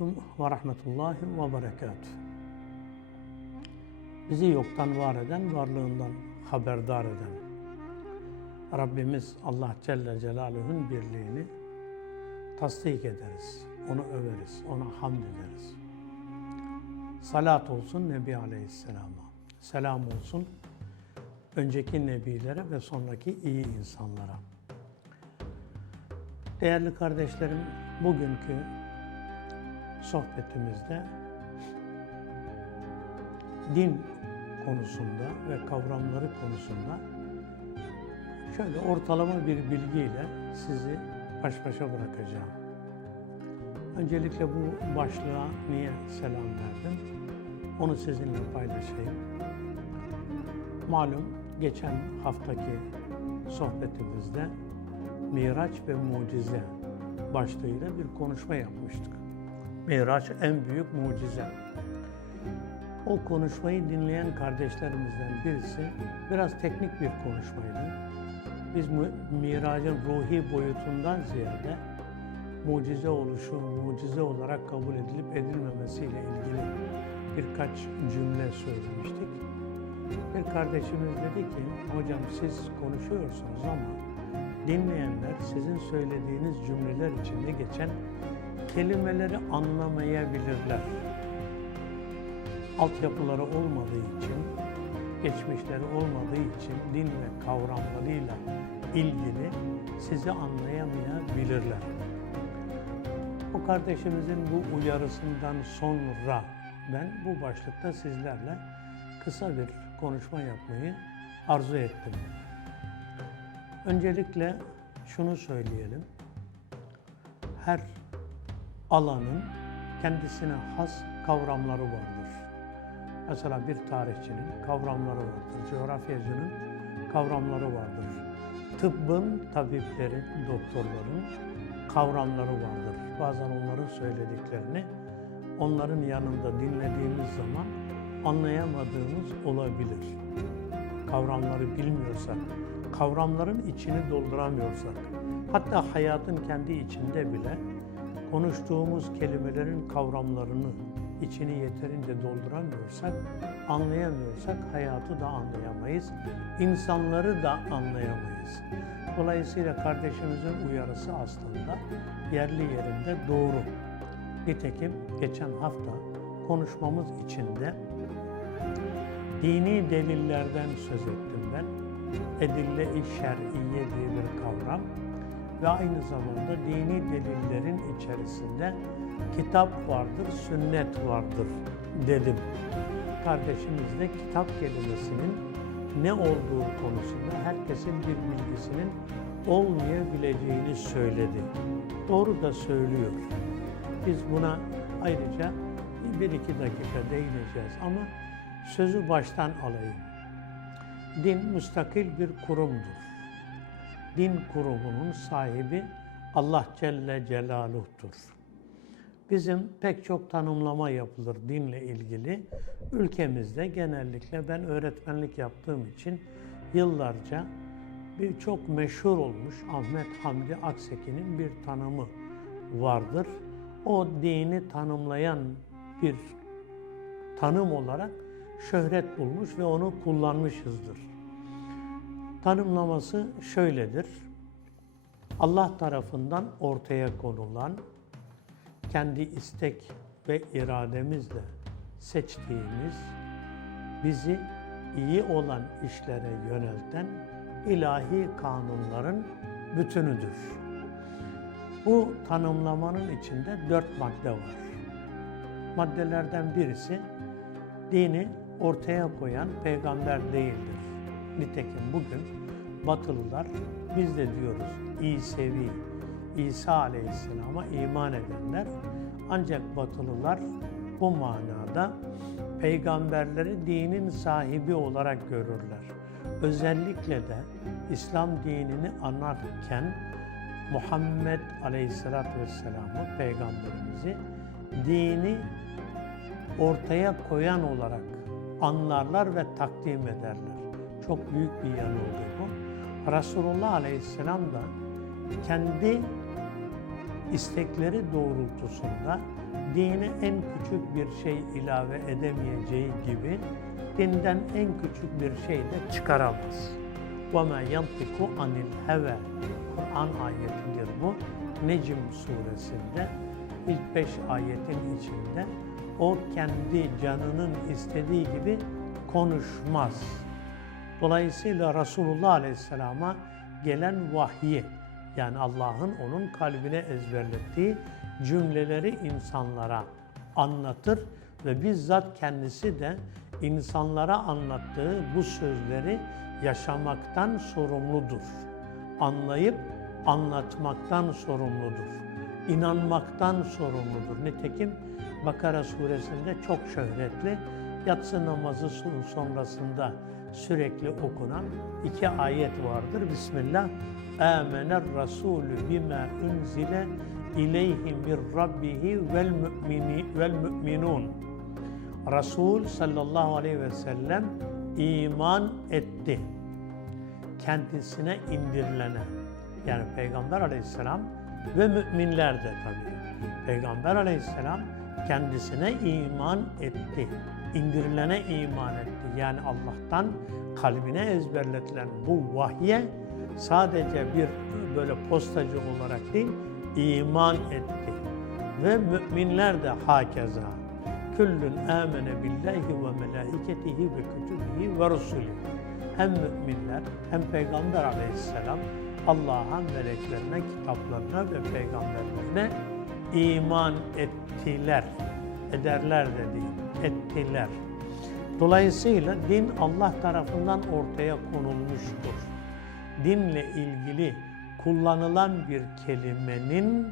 Aleyküm ve Rahmetullahi ve Berekatuhu. Bizi yoktan var eden, varlığından haberdar eden Rabbimiz Allah Celle Celaluhu'nun birliğini tasdik ederiz, onu överiz, ona hamd ederiz. Salat olsun Nebi Aleyhisselam'a, selam olsun önceki nebilere ve sonraki iyi insanlara. Değerli kardeşlerim, bugünkü sohbetimizde din konusunda ve kavramları konusunda şöyle ortalama bir bilgiyle sizi baş başa bırakacağım. Öncelikle bu başlığa niye selam verdim? Onu sizinle paylaşayım. Malum geçen haftaki sohbetimizde Miraç ve Mucize başlığıyla bir konuşma yapmıştık. Miraç en büyük mucize. O konuşmayı dinleyen kardeşlerimizden birisi biraz teknik bir konuşmaydı. Biz miracın ruhi boyutundan ziyade mucize oluşu, mucize olarak kabul edilip edilmemesiyle ilgili birkaç cümle söylemiştik. Bir kardeşimiz dedi ki, hocam siz konuşuyorsunuz ama dinleyenler sizin söylediğiniz cümleler içinde geçen kelimeleri anlamayabilirler. Altyapıları olmadığı için, geçmişleri olmadığı için din ve kavramlarıyla ilgili sizi anlayamayabilirler. O kardeşimizin bu uyarısından sonra ben bu başlıkta sizlerle kısa bir konuşma yapmayı arzu ettim. Öncelikle şunu söyleyelim. Her alanın kendisine has kavramları vardır. Mesela bir tarihçinin kavramları vardır, coğrafyacının kavramları vardır. Tıbbın, tabiplerin, doktorların kavramları vardır. Bazen onların söylediklerini onların yanında dinlediğimiz zaman anlayamadığımız olabilir. Kavramları bilmiyorsak, kavramların içini dolduramıyorsak, hatta hayatın kendi içinde bile konuştuğumuz kelimelerin kavramlarını içini yeterince dolduramıyorsak, anlayamıyorsak hayatı da anlayamayız, insanları da anlayamayız. Dolayısıyla kardeşimizin uyarısı aslında yerli yerinde doğru. Nitekim geçen hafta konuşmamız içinde dini delillerden söz ettim ben. Edille-i şer'iye diye bir kavram ve aynı zamanda dini delillerin içerisinde kitap vardır, sünnet vardır dedim. Kardeşimiz de kitap kelimesinin ne olduğu konusunda herkesin bir bilgisinin olmayabileceğini söyledi. Doğru da söylüyor. Biz buna ayrıca bir iki dakika değineceğiz ama sözü baştan alayım. Din müstakil bir kurumdur. Din kurumunun sahibi Allah Celle Celaluh'tur. Bizim pek çok tanımlama yapılır dinle ilgili. Ülkemizde genellikle ben öğretmenlik yaptığım için yıllarca bir çok meşhur olmuş Ahmet Hamdi Akseki'nin bir tanımı vardır. O dini tanımlayan bir tanım olarak şöhret bulmuş ve onu kullanmışızdır. Tanımlaması şöyledir. Allah tarafından ortaya konulan, kendi istek ve irademizle seçtiğimiz, bizi iyi olan işlere yönelten ilahi kanunların bütünüdür. Bu tanımlamanın içinde dört madde var. Maddelerden birisi dini ortaya koyan peygamber değildir. Nitekim bugün Batılılar biz de diyoruz İsevi, İsa Aleyhisselam'a iman edenler ancak Batılılar bu manada peygamberleri dinin sahibi olarak görürler. Özellikle de İslam dinini anarken Muhammed Aleyhisselatü Vesselam'ı, peygamberimizi dini ortaya koyan olarak anlarlar ve takdim ederler. Çok büyük bir yanılgı bu. Resulullah Aleyhisselam da kendi istekleri doğrultusunda dine en küçük bir şey ilave edemeyeceği gibi dinden en küçük bir şey de çıkaramaz. وَمَا يَنْطِقُ عَنِ الْهَوَى Kur'an ayetidir bu. Necm suresinde ilk beş ayetin içinde o kendi canının istediği gibi konuşmaz. Dolayısıyla Resulullah Aleyhisselam'a gelen vahyi yani Allah'ın onun kalbine ezberlettiği cümleleri insanlara anlatır ve bizzat kendisi de insanlara anlattığı bu sözleri yaşamaktan sorumludur. Anlayıp anlatmaktan sorumludur. İnanmaktan sorumludur. Nitekim Bakara suresinde çok şöhretli yatsı namazı sonrasında sürekli okunan iki ayet vardır. Bismillah. Âmener Rasulü bima unzile ileyhi bir rabbihi vel mu'mini vel mu'minun. Resul sallallahu aleyhi ve sellem iman etti. Kendisine indirilene. Yani Peygamber aleyhisselam ve müminler de tabii. Peygamber aleyhisselam kendisine iman etti. İndirilene iman etti. Yani Allah'tan kalbine ezberletilen bu vahye sadece bir böyle postacı olarak değil, iman etti. Ve müminler de hakeza. Küllün amene billahi ve melaiketihi ve kütübihi ve rusulü. Hem müminler hem Peygamber aleyhisselam Allah'a, meleklerine, kitaplarına ve peygamberlerine iman ettiler. Ederler de değil, ettiler. Dolayısıyla din Allah tarafından ortaya konulmuştur. Dinle ilgili kullanılan bir kelimenin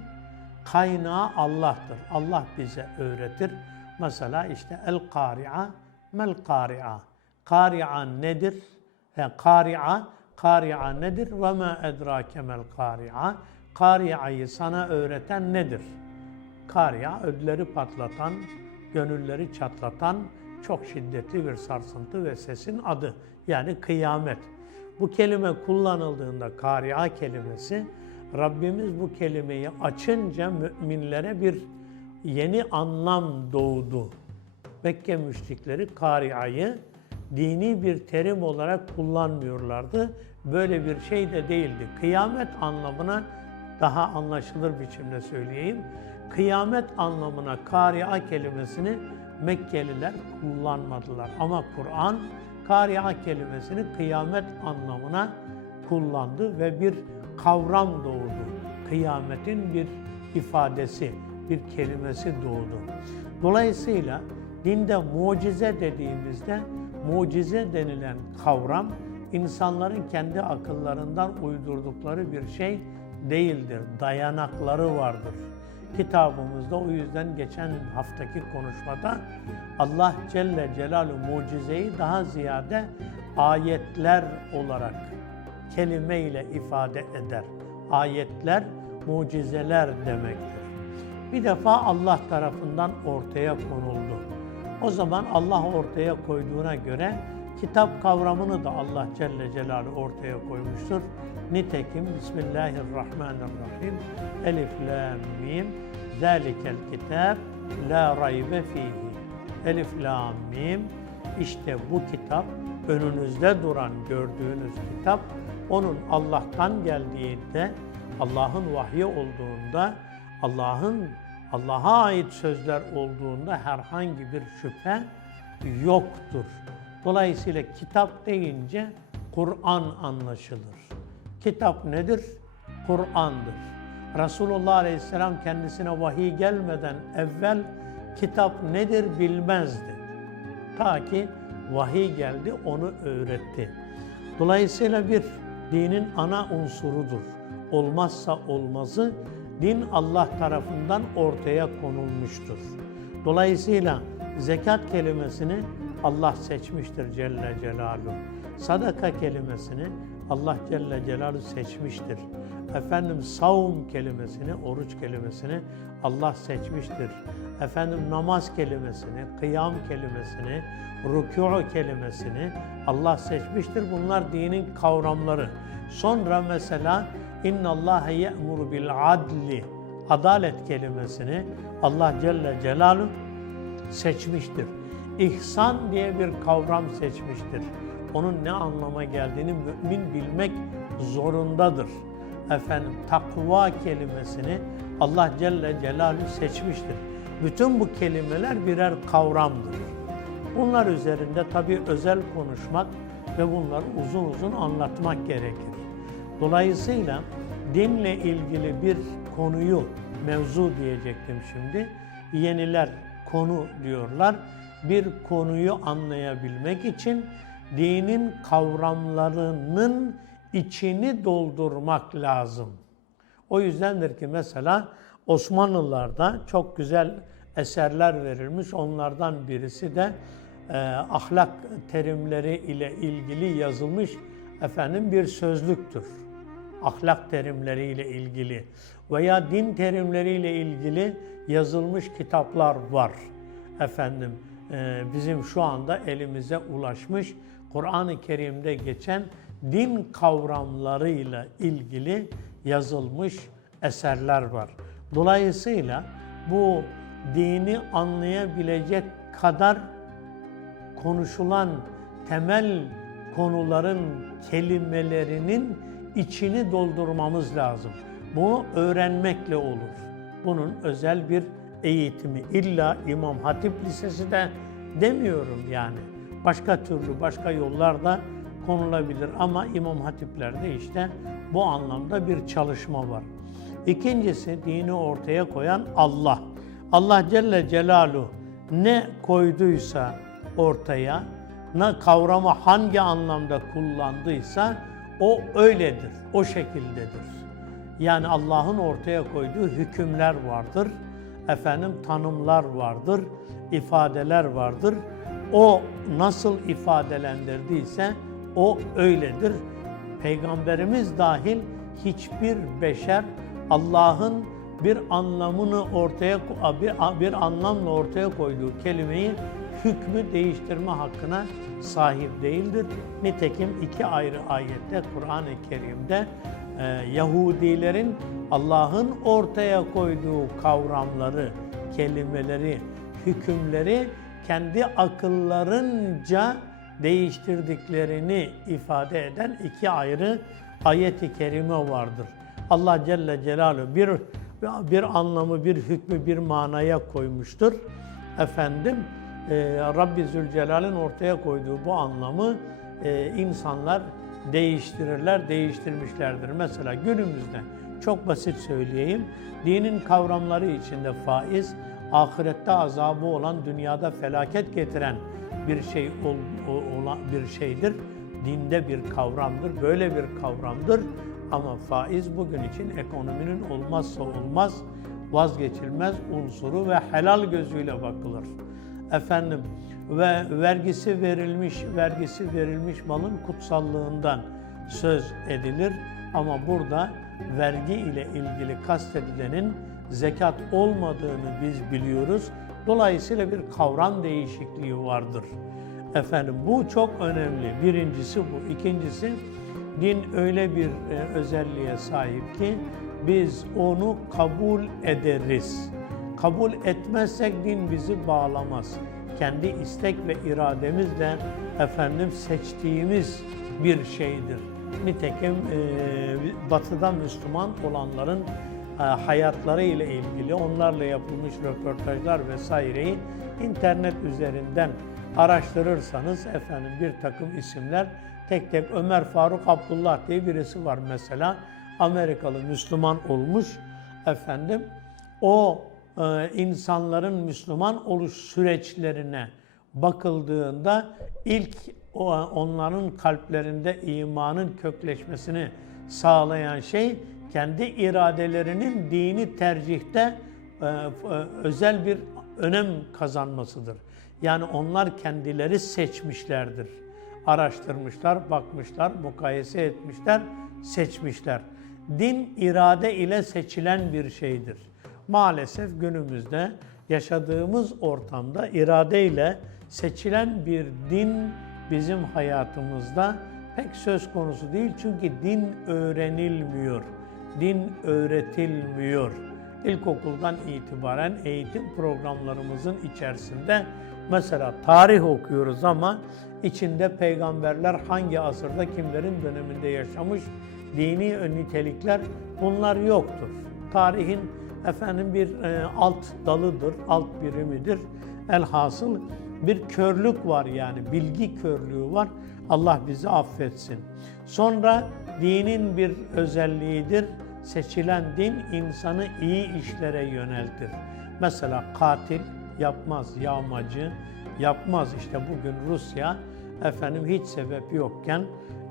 kaynağı Allah'tır. Allah bize öğretir. Mesela işte el-kari'a, mel-kari'a. Kari'a nedir? Yani kari'a, kari'a nedir? Ve ma edrake mel-kari'a. Kari'ayı sana öğreten nedir? Kari'a ödleri patlatan, gönülleri çatlatan çok şiddetli bir sarsıntı ve sesin adı. Yani kıyamet. Bu kelime kullanıldığında kari'a kelimesi Rabbimiz bu kelimeyi açınca müminlere bir yeni anlam doğdu. Mekke müşrikleri kari'ayı dini bir terim olarak kullanmıyorlardı. Böyle bir şey de değildi. Kıyamet anlamına daha anlaşılır biçimde söyleyeyim. Kıyamet anlamına kari'a kelimesini Mekkeliler kullanmadılar. Ama Kur'an kari'a kelimesini kıyamet anlamına kullandı ve bir kavram doğdu. Kıyametin bir ifadesi, bir kelimesi doğdu. Dolayısıyla dinde mucize dediğimizde mucize denilen kavram insanların kendi akıllarından uydurdukları bir şey değildir. Dayanakları vardır. Kitabımızda o yüzden geçen haftaki konuşmada Allah Celle Celaluhu mucizeyi daha ziyade ayetler olarak kelime ile ifade eder. Ayetler mucizeler demektir. Bir defa Allah tarafından ortaya konuldu. O zaman Allah ortaya koyduğuna göre kitap kavramını da Allah Celle Celaluhu ortaya koymuştur. Nitekim Bismillahirrahmanirrahim Elif, Lam, Mim Zalikel kitab la raybe fihi Elif, Lam, Mim İşte bu kitap önünüzde duran gördüğünüz kitap onun Allah'tan geldiğinde Allah'ın vahyi olduğunda Allah'ın Allah'a ait sözler olduğunda herhangi bir şüphe yoktur. Dolayısıyla kitap deyince Kur'an anlaşılır. Kitap nedir? Kur'an'dır. Resulullah Aleyhisselam kendisine vahiy gelmeden evvel kitap nedir bilmezdi. Ta ki vahiy geldi onu öğretti. Dolayısıyla bir dinin ana unsurudur. Olmazsa olmazı din Allah tarafından ortaya konulmuştur. Dolayısıyla zekat kelimesini Allah seçmiştir Celle Celaluhu. Sadaka kelimesini Allah Celle Celaluhu seçmiştir. Efendim savun kelimesini, oruç kelimesini Allah seçmiştir. Efendim namaz kelimesini, kıyam kelimesini, rükû kelimesini Allah seçmiştir. Bunlar dinin kavramları. Sonra mesela inna Allah ye'muru bil adli adalet kelimesini Allah Celle Celaluhu seçmiştir. İhsan diye bir kavram seçmiştir. Onun ne anlama geldiğini mümin bilmek zorundadır. Efendim takva kelimesini Allah Celle Celaluhu seçmiştir. Bütün bu kelimeler birer kavramdır. Bunlar üzerinde tabii özel konuşmak ve bunları uzun uzun anlatmak gerekir. Dolayısıyla dinle ilgili bir konuyu, mevzu diyecektim şimdi. Yeniler konu diyorlar. Bir konuyu anlayabilmek için dinin kavramlarının içini doldurmak lazım. O yüzdendir ki mesela Osmanlılarda çok güzel eserler verilmiş. Onlardan birisi de e, ahlak terimleri ile ilgili yazılmış efendim bir sözlüktür. Ahlak terimleriyle ilgili veya din terimleriyle ilgili yazılmış kitaplar var. Efendim bizim şu anda elimize ulaşmış Kur'an-ı Kerim'de geçen din kavramlarıyla ilgili yazılmış eserler var. Dolayısıyla bu dini anlayabilecek kadar konuşulan temel konuların kelimelerinin içini doldurmamız lazım. Bunu öğrenmekle olur. Bunun özel bir eğitimi illa İmam Hatip Lisesi de demiyorum yani. Başka türlü başka yollarda konulabilir ama İmam Hatiplerde işte bu anlamda bir çalışma var. İkincisi dini ortaya koyan Allah. Allah Celle Celaluhu ne koyduysa ortaya, ne kavramı hangi anlamda kullandıysa o öyledir, o şekildedir. Yani Allah'ın ortaya koyduğu hükümler vardır, efendim tanımlar vardır, ifadeler vardır. O nasıl ifadelendirdiyse o öyledir. Peygamberimiz dahil hiçbir beşer Allah'ın bir anlamını ortaya bir, bir anlamla ortaya koyduğu kelimeyi hükmü değiştirme hakkına sahip değildir. Nitekim iki ayrı ayette Kur'an-ı Kerim'de Yahudilerin Allah'ın ortaya koyduğu kavramları, kelimeleri, hükümleri kendi akıllarınca değiştirdiklerini ifade eden iki ayrı ayet-i kerime vardır. Allah Celle Celaluhu bir bir anlamı, bir hükmü, bir manaya koymuştur. Efendim, e, Rabbi Zülcelal'in ortaya koyduğu bu anlamı e, insanlar değiştirirler, değiştirmişlerdir. Mesela günümüzde çok basit söyleyeyim, dinin kavramları içinde faiz, ahirette azabı olan, dünyada felaket getiren bir şey olan bir şeydir. Dinde bir kavramdır, böyle bir kavramdır. Ama faiz bugün için ekonominin olmazsa olmaz, vazgeçilmez unsuru ve helal gözüyle bakılır. Efendim ve vergisi verilmiş, vergisi verilmiş malın kutsallığından söz edilir. Ama burada vergi ile ilgili kastedilenin zekat olmadığını biz biliyoruz. Dolayısıyla bir kavram değişikliği vardır. Efendim bu çok önemli. Birincisi bu. İkincisi din öyle bir e, özelliğe sahip ki biz onu kabul ederiz. Kabul etmezsek din bizi bağlamaz. Kendi istek ve irademizle efendim seçtiğimiz bir şeydir. Nitekim e, batıda Müslüman olanların e, hayatları ile ilgili onlarla yapılmış röportajlar vesaireyi internet üzerinden araştırırsanız efendim bir takım isimler tek tek Ömer Faruk Abdullah diye birisi var mesela. Amerikalı Müslüman olmuş efendim. O insanların Müslüman oluş süreçlerine bakıldığında ilk onların kalplerinde imanın kökleşmesini sağlayan şey kendi iradelerinin dini tercihte e, e, özel bir önem kazanmasıdır. Yani onlar kendileri seçmişlerdir. Araştırmışlar, bakmışlar, mukayese etmişler, seçmişler. Din irade ile seçilen bir şeydir. Maalesef günümüzde yaşadığımız ortamda irade ile seçilen bir din bizim hayatımızda pek söz konusu değil. Çünkü din öğrenilmiyor, din öğretilmiyor. ilkokuldan itibaren eğitim programlarımızın içerisinde mesela tarih okuyoruz ama içinde peygamberler hangi asırda kimlerin döneminde yaşamış dini nitelikler bunlar yoktur. Tarihin efendim bir e, alt dalıdır, alt birimidir. Elhasıl bir körlük var yani bilgi körlüğü var. Allah bizi affetsin. Sonra dinin bir özelliğidir. Seçilen din insanı iyi işlere yöneltir. Mesela katil yapmaz, yağmacı yapmaz. İşte bugün Rusya efendim hiç sebep yokken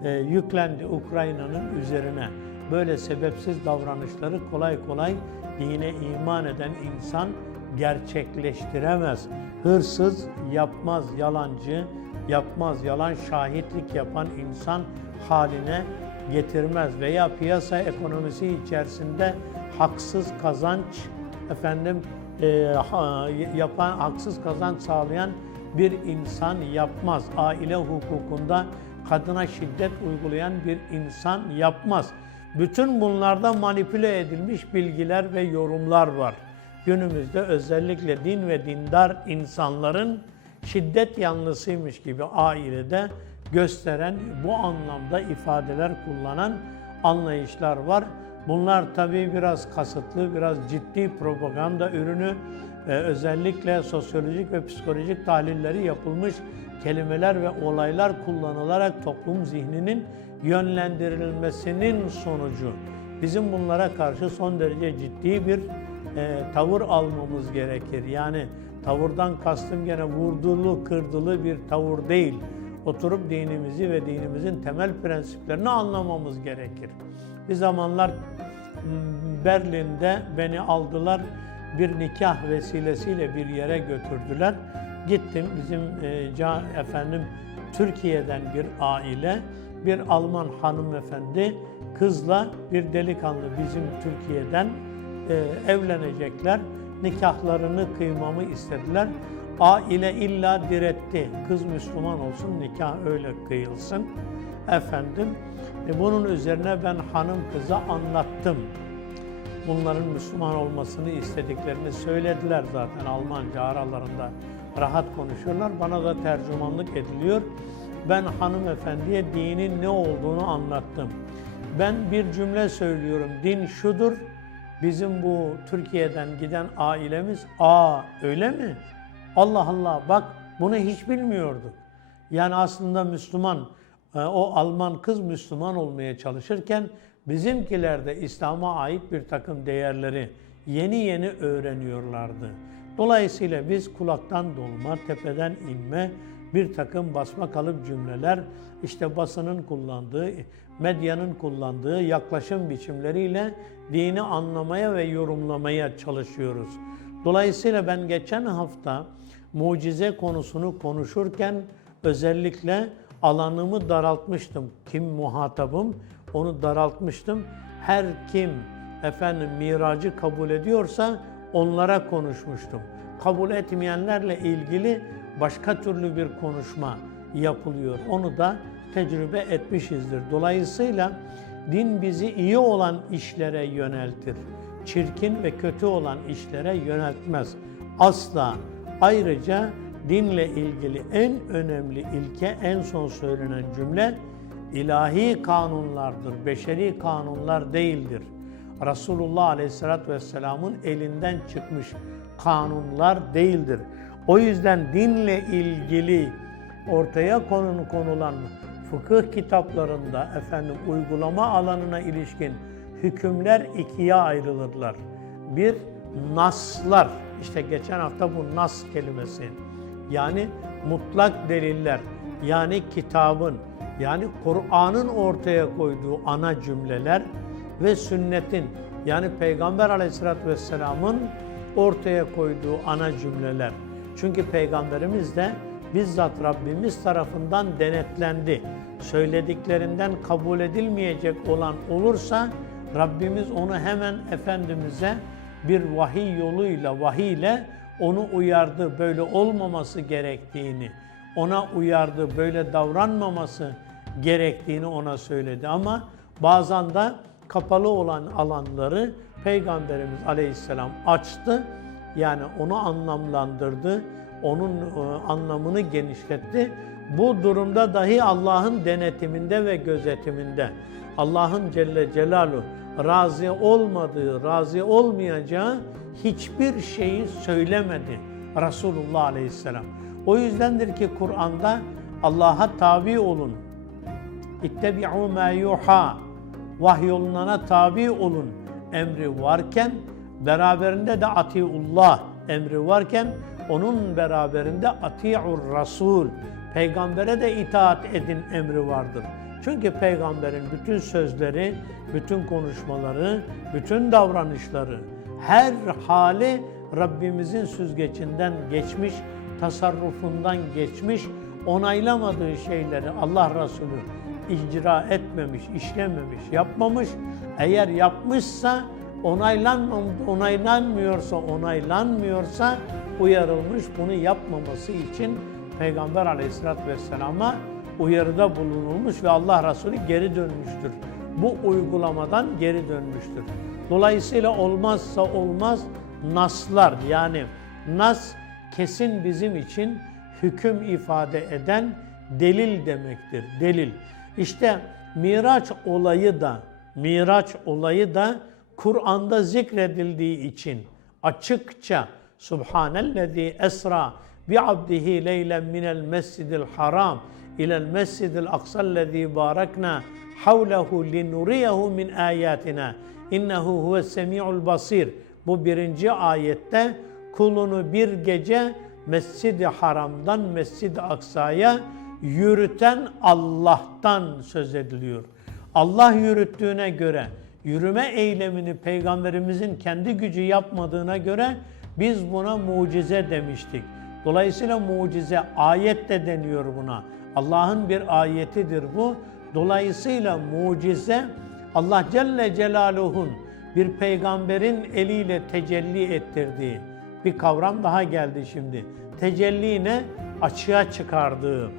e, yüklendi Ukrayna'nın üzerine. Böyle sebepsiz davranışları kolay kolay dine iman eden insan gerçekleştiremez. Hırsız yapmaz, yalancı yapmaz, yalan şahitlik yapan insan haline getirmez veya piyasa ekonomisi içerisinde haksız kazanç efendim e, ha- yapan haksız kazanç sağlayan bir insan yapmaz. Aile hukukunda kadına şiddet uygulayan bir insan yapmaz. Bütün bunlarda manipüle edilmiş bilgiler ve yorumlar var. Günümüzde özellikle din ve dindar insanların şiddet yanlısıymış gibi ailede gösteren, bu anlamda ifadeler kullanan anlayışlar var. Bunlar tabii biraz kasıtlı, biraz ciddi propaganda ürünü ve özellikle sosyolojik ve psikolojik tahlilleri yapılmış kelimeler ve olaylar kullanılarak toplum zihninin yönlendirilmesinin sonucu. Bizim bunlara karşı son derece ciddi bir e, tavır almamız gerekir. Yani tavırdan kastım gene vurdulu, kırdılı bir tavır değil. Oturup dinimizi ve dinimizin temel prensiplerini anlamamız gerekir. Bir zamanlar m, Berlin'de beni aldılar, bir nikah vesilesiyle bir yere götürdüler. Gittim bizim e, ca- efendim Türkiye'den bir aile, bir Alman hanımefendi kızla bir delikanlı bizim Türkiye'den e, evlenecekler. Nikahlarını kıymamı istediler. Aile illa diretti. Kız Müslüman olsun, nikah öyle kıyılsın. Efendim, e, bunun üzerine ben hanım kıza anlattım. Bunların Müslüman olmasını istediklerini söylediler zaten Almanca aralarında rahat konuşuyorlar. Bana da tercümanlık ediliyor. Ben hanımefendiye dinin ne olduğunu anlattım. Ben bir cümle söylüyorum. Din şudur. Bizim bu Türkiye'den giden ailemiz, aa öyle mi? Allah Allah bak bunu hiç bilmiyorduk. Yani aslında Müslüman, e, o Alman kız Müslüman olmaya çalışırken bizimkiler de İslam'a ait bir takım değerleri yeni yeni öğreniyorlardı. Dolayısıyla biz kulaktan dolma, tepeden inme, bir takım basma kalıp cümleler, işte basının kullandığı, medyanın kullandığı yaklaşım biçimleriyle dini anlamaya ve yorumlamaya çalışıyoruz. Dolayısıyla ben geçen hafta mucize konusunu konuşurken özellikle alanımı daraltmıştım. Kim muhatabım onu daraltmıştım. Her kim efendim miracı kabul ediyorsa onlara konuşmuştum. Kabul etmeyenlerle ilgili başka türlü bir konuşma yapılıyor. Onu da tecrübe etmişizdir. Dolayısıyla din bizi iyi olan işlere yöneltir. Çirkin ve kötü olan işlere yöneltmez. Asla. Ayrıca dinle ilgili en önemli ilke, en son söylenen cümle ilahi kanunlardır, beşeri kanunlar değildir. Resulullah Aleyhisselatü Vesselam'ın elinden çıkmış kanunlar değildir. O yüzden dinle ilgili ortaya konunu konulan fıkıh kitaplarında efendim uygulama alanına ilişkin hükümler ikiye ayrılırlar. Bir naslar, işte geçen hafta bu nas kelimesi yani mutlak deliller yani kitabın yani Kur'an'ın ortaya koyduğu ana cümleler ve sünnetin yani Peygamber aleyhissalatü vesselamın ortaya koyduğu ana cümleler. Çünkü Peygamberimiz de bizzat Rabbimiz tarafından denetlendi. Söylediklerinden kabul edilmeyecek olan olursa Rabbimiz onu hemen Efendimiz'e bir vahiy yoluyla, vahiyle onu uyardı. Böyle olmaması gerektiğini, ona uyardı. Böyle davranmaması gerektiğini ona söyledi. Ama bazen de kapalı olan alanları Peygamberimiz aleyhisselam açtı. Yani onu anlamlandırdı, onun e, anlamını genişletti. Bu durumda dahi Allah'ın denetiminde ve gözetiminde. Allah'ın Celle Celaluhu razı olmadığı, razı olmayacağı hiçbir şeyi söylemedi Resulullah Aleyhisselam. O yüzdendir ki Kur'an'da Allah'a tabi olun. İttebi'u ma yuha. Vahyolunana tabi olun emri varken beraberinde de atiullah emri varken onun beraberinde ati'ur rasul peygambere de itaat edin emri vardır. Çünkü peygamberin bütün sözleri, bütün konuşmaları, bütün davranışları, her hali Rabbimizin süzgecinden geçmiş, tasarrufundan geçmiş, onaylamadığı şeyleri Allah Resulü icra etmemiş, işlememiş, yapmamış. Eğer yapmışsa onaylanmam, onaylanmıyorsa, onaylanmıyorsa uyarılmış bunu yapmaması için Peygamber Aleyhisselatü Vesselam'a uyarıda bulunulmuş ve Allah Resulü geri dönmüştür. Bu uygulamadan geri dönmüştür. Dolayısıyla olmazsa olmaz naslar yani nas kesin bizim için hüküm ifade eden delil demektir. Delil. İşte Miraç olayı da Miraç olayı da Kur'an'da zikredildiği için açıkça Subhanellezi esra bi abdihi leylen minel mescidil haram ilel mescidil aksallezi barakna havlehu linuriyehu min ayatina innehu huves semi'ul basir. Bu birinci ayette kulunu bir gece Mescid-i Haram'dan Mescid-i Aksa'ya yürüten Allah'tan söz ediliyor. Allah yürüttüğüne göre yürüme eylemini peygamberimizin kendi gücü yapmadığına göre biz buna mucize demiştik. Dolayısıyla mucize ayet de deniyor buna. Allah'ın bir ayetidir bu. Dolayısıyla mucize Allah Celle Celaluhu'nun bir peygamberin eliyle tecelli ettirdiği bir kavram daha geldi şimdi. Tecelli ne? Açığa çıkardığı,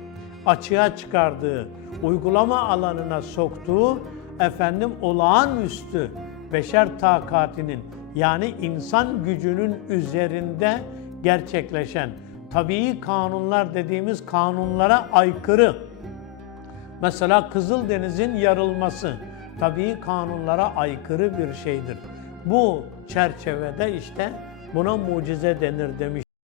açığa çıkardığı, uygulama alanına soktuğu efendim olağanüstü beşer takatinin yani insan gücünün üzerinde gerçekleşen tabii kanunlar dediğimiz kanunlara aykırı. Mesela Kızıldeniz'in yarılması tabii kanunlara aykırı bir şeydir. Bu çerçevede işte buna mucize denir demiş